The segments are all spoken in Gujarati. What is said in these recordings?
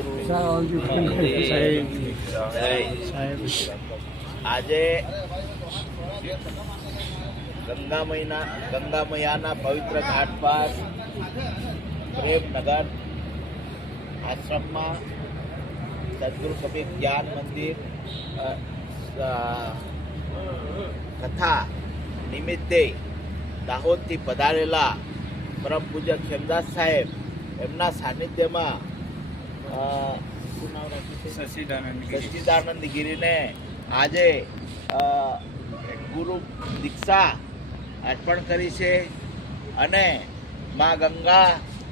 સદગુરુ આજે ગંગા મૈયાના પવિત્ર ઘાટ પર પ્રેમનગર આશ્રમમાં સદગુરુ કબીર જ્ઞાન મંદિર કથા નિમિત્તે દાહોદથી પધારેલા પરમ પૂજ્ય ખેમદાસ સાહેબ એમના સાનિધ્યમાં સચ્ચિદાનંદ ગિરીને આજે ગુરુ દીક્ષા અર્પણ કરી છે અને મા ગંગા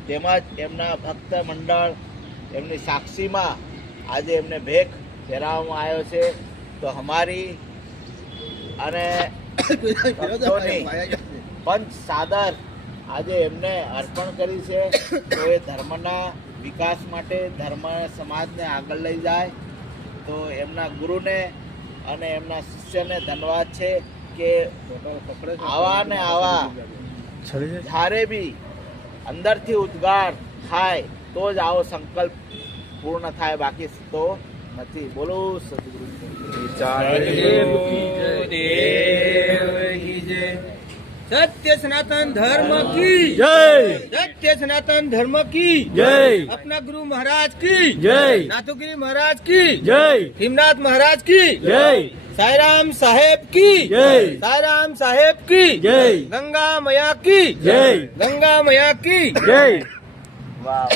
તેમજ એમના ભક્ત મંડળ એમની સાક્ષીમાં આજે એમને ભેખ પહેરાવવામાં આવ્યો છે. તો અમારી અને ભક્તોની પંચ સાદર આજે એમને અર્પણ કરી છે. તો એ ધર્મના વિકાસ માટે ધર્મ સમાજને આગળ લઈ જાય તો એમના ગુરુને અને એમના શિષ્યને ધન્યવાદ છે કે આવા ને આવા જ્યારે બી અંદરથી ઉદ્ગાર થાય તો જ આવો સંકલ્પ પૂર્ણ થાય, બાકી તો નથી. બોલો સદગુરુ सत्य सनातन धर्म की जय, सत्य सनातन धर्म की जय, अपना गुरु महाराज की जय, नाथोगिरी महाराज की जय, हिमनाथ महाराज की जय, साईराम साहेब की जय, साईराम साहेब की जय, गंगा मैया की जय, गंगा मैया की जय. વાહ.